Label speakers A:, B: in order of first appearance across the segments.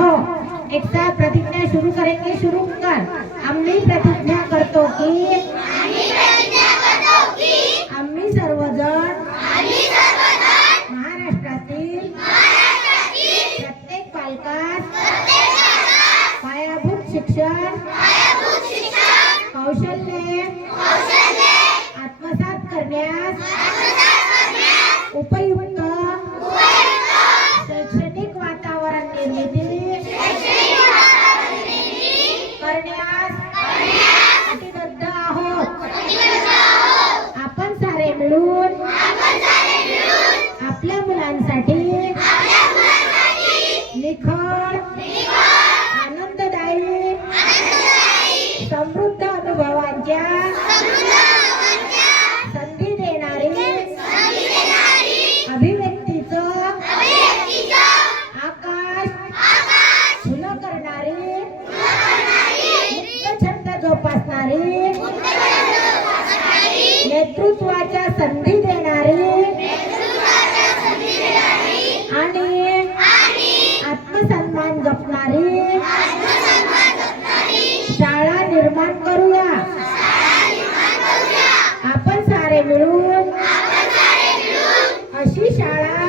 A: हो. एक साथ प्रतिज्ञा शुरू करेंगे शुरू कर. आम्ही प्रतिज्ञा करतो की आम्ही सर्वजण महाराष्ट्रातील प्रत्येक पालकास पायाभूत शिक्षण कौशल्य आत्मसात करण्यास उपयुक्त निखळ आनंददायी समृद्ध अनुभवांच्या संधी देणारी अभिव्यक्तीचं आकाश खुलं करणारी मुक्त छंद जोपासणारी नेतृत्वाच्या संधी देणारी आणि जपणारी. शाळा निर्माण करूया. आपण सारे मिळून अशी शाळा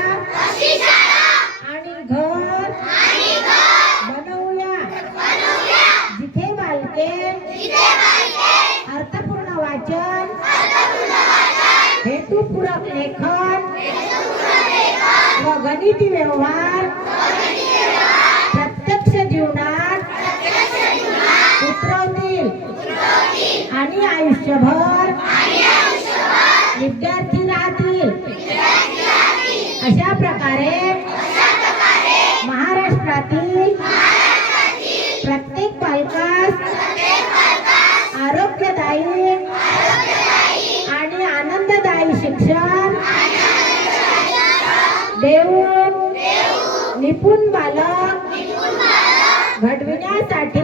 A: आणि घर बनवूया. जिथे बालके अर्थपूर्ण वाचन हेतुपूरक लेखन व गणिती व्यवहार आणि आयुष्यभर. विद्यार्थी राहतील. अशा प्रकारे महाराष्ट्रातील प्रत्येक पालकास आरोग्यदायी आणि आनंददायी शिक्षण देऊन निपुण बालक घडविण्यासाठी